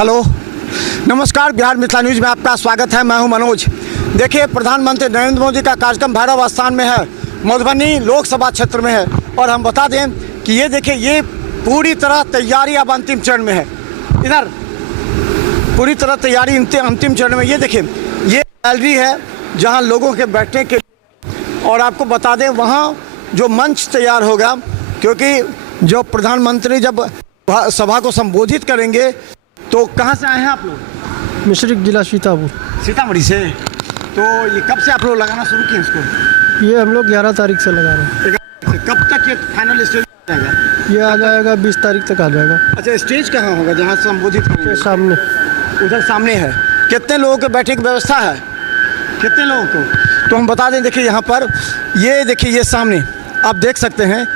Hello, नमस्कार। Bihar Mithila news में आपका स्वागत है। मैं हूं मनोज। देखिए, प्रधानमंत्री नरेंद्र मोदी का कार्यक्रम भैरव स्थान में है, मधुबनी लोकसभा क्षेत्र में है। और हम बता दें कि ये देखिए, ये पूरी तरह तैयारी अब अंतिम चरण में है। इधर पूरी तरह तैयारी अंतिम चरण में। ये देखिए, ये गैलरी है जहां लोगों के बैठने के, और आपको बता दें वहां जो मंच तैयार होगा, क्योंकि जो प्रधानमंत्री जब सभा को संबोधित करेंगे तो कहाँ से आए हैं आप लोग? मिश्रिक जिला सीतामढ़ी से। तो ये कब से आप लोग लगाना शुरू किए इसको? ये हम लोग 11 तारीख से लगा रहे हैं। कब तक ये फाइनल स्टेज जाएगा? ये आ जाएगा 20 तारीख तक आ जाएगा। अच्छा, स्टेज कहाँ होगा जहाँ संबोधित करेंगे? सामने, उधर सामने है। कितने लोगों के बैठने की व्यवस्था है? कितने लोगों को? तो हम बता दें, देखिए यहाँ पर ये देखिए, ये सामने आप देख सकते हैं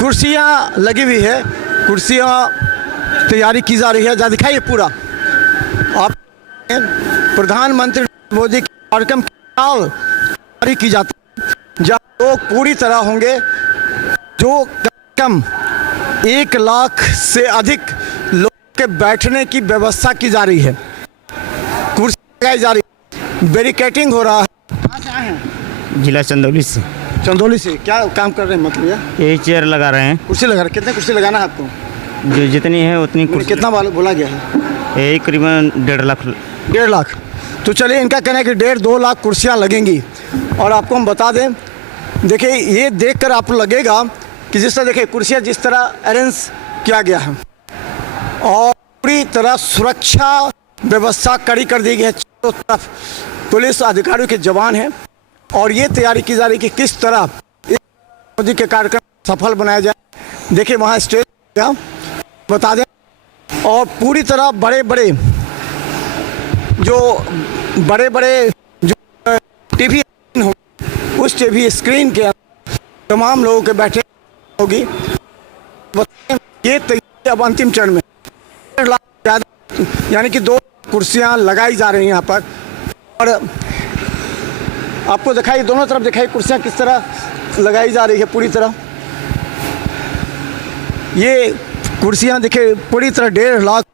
कुर्सियाँ लगी हुई है, कुर्सियाँ तैयारी की जा रही है। जहाँ दिखाइए पूरा आप, प्रधानमंत्री मोदी के कार्यक्रम की तैयारी की जाती है, जहाँ लोग पूरी तरह होंगे। जो कम 1 लाख से अधिक लोग के बैठने की व्यवस्था की जा रही है, कुर्सी लगाई जा रही है, बैरिकेडिंग हो रहा है। कहाँ से आए हैं? जिला चंदौली से। चंदौली से। क्या काम कर रहे हैं? मतलब यही चेयर लगा रहे हैं। कुर्सी लगा रहे हैं। कितने कुर्सी लगाना है आपको? जो जितनी है उतनी कुर्सी। कितना बोला गया है? यही करीबन 1.5 लाख। 1.5 लाख। तो चलिए, इनका कहना है कि 1.5-2 लाख कुर्सियाँ लगेंगी। और आपको हम बता दें, देखिए ये देखकर आपको लगेगा कि जिस तरह देखिए कुर्सियाँ जिस तरह अरेंज किया गया है, और पूरी तरह सुरक्षा व्यवस्था कड़ी कर दी गई है। चारों तरफ पुलिस अधिकारियों के जवान हैं, और ये तैयारी की जा रही है कि किस तरह मोदी के कार्यक्रम सफल बनाया जाए। देखिए वहाँ स्टेज बता दें, और पूरी तरह बड़े बड़े जो टीवी हो, उस टीवी स्क्रीन के तमाम लोगों के बैठे होगी। ये तैयारी अब अंतिम चरण में, 1.5 लाख ज़्यादा, यानी कि 2 कुर्सियां लगाई जा रही हैं यहाँ पर। और आपको दिखाई, दोनों तरफ दिखाई कुर्सियां किस तरह लगाई जा रही है पूरी तरह। ये कुर्सियां देखिए पूरी तरह 1.5 लाख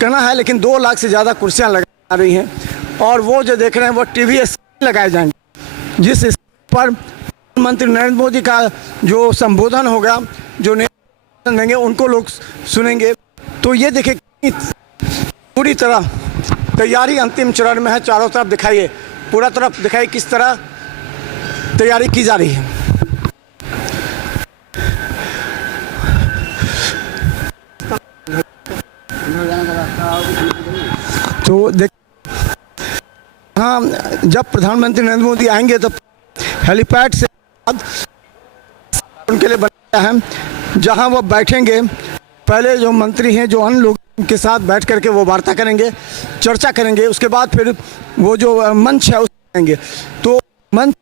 कहना है, लेकिन 2 लाख से ज़्यादा कुर्सियां लगाई जा रही हैं। और वो जो देख रहे हैं वो टीवी स्क्रीन लगाए जाएंगे, जिस पर प्रधानमंत्री नरेंद्र मोदी का जो संबोधन होगा, जो नेता देंगे उनको लोग सुनेंगे। तो ये देखिए पूरी तरह तैयारी अंतिम चरण में है। चारों तरफ दिखाइए, पूरा तरफ दिखाइए किस तरह तैयारी की जा रही है। तो देख, हाँ, जब प्रधानमंत्री नरेंद्र मोदी आएंगे तो हेलीपैड से उनके लिए बनाया है, जहां वो बैठेंगे। पहले जो मंत्री हैं, जो अन्य लोगों के साथ बैठ करके वो वार्ता करेंगे, चर्चा करेंगे। उसके बाद फिर वो जो मंच है उस करेंगे। तो मंच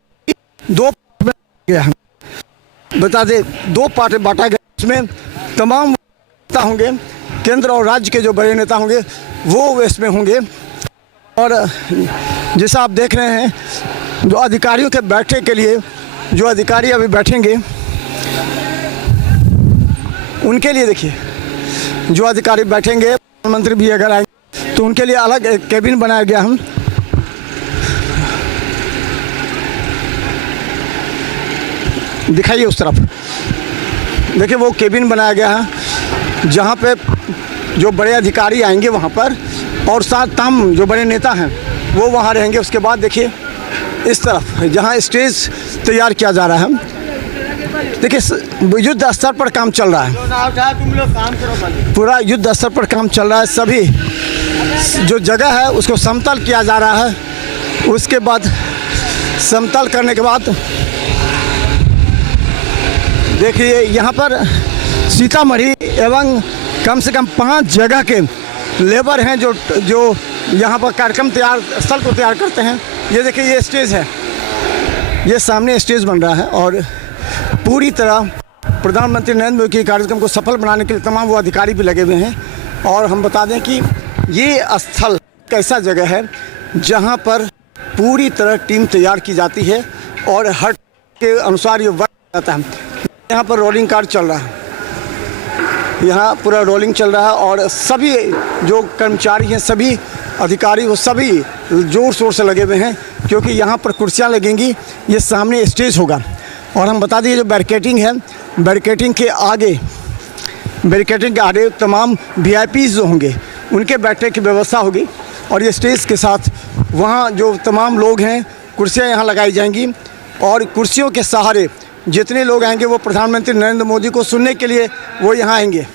2 पार्ट में गया है, बता दें 2 पार्ट में बांटा गया। उसमें तमाम नेता होंगे, केंद्र और राज्य के जो बड़े नेता होंगे वो इसमें होंगे। और जैसा आप देख रहे हैं, जो अधिकारियों के बैठने के लिए, जो अधिकारी अभी बैठेंगे उनके लिए देखिए, जो अधिकारी बैठेंगे, प्रधानमंत्री भी अगर आएंगे तो उनके लिए अलग एक केबिन बनाया गया है। दिखाइए उस तरफ, देखिए वो केबिन बनाया गया है जहाँ पे जो बड़े अधिकारी आएंगे वहाँ पर, और साथ तमाम जो बड़े नेता हैं वो वहाँ रहेंगे। उसके बाद देखिए इस तरफ जहाँ स्टेज तैयार किया जा रहा है, देखिए युद्ध स्तर पर काम चल रहा है। पूरा युद्ध स्तर पर काम चल रहा है। सभी जो जगह है उसको समतल किया जा रहा है। उसके बाद समतल करने के बाद देखिए यहाँ पर सीतामढ़ी एवं कम से कम 5 जगह के लेबर हैं जो यहाँ पर कार्यक्रम स्थल को तैयार करते हैं। ये देखिए, ये स्टेज है, ये सामने स्टेज बन रहा है, और पूरी तरह प्रधानमंत्री नरेंद्र मोदी के कार्यक्रम को सफल बनाने के लिए तमाम वो अधिकारी भी लगे हुए हैं। और हम बता दें कि ये स्थल एक ऐसा जगह है जहाँ पर पूरी तरह टीम तैयार की जाती है, और हर के अनुसार ये वर्क जाता है। यहाँ पर रोलिंग कार्ड चल रहा है। यहाँ पूरा रोलिंग चल रहा है और सभी जो कर्मचारी हैं, सभी अधिकारी, वो सभी ज़ोर शोर से लगे हुए हैं क्योंकि यहाँ पर कुर्सियाँ लगेंगी। ये सामने स्टेज होगा और हम बता दें जो बैरिकेडिंग है, बैरिकेडिंग के आगे तमाम VIPs जो होंगे उनके बैठने की व्यवस्था होगी और ये स्टेज के साथ वहाँ जो तमाम लोग हैं कुर्सियाँ यहाँ लगाई जाएंगी और कुर्सियों के सहारे जितने लोग आएंगे वो प्रधानमंत्री नरेंद्र मोदी को सुनने के लिए वो यहाँ आएंगे।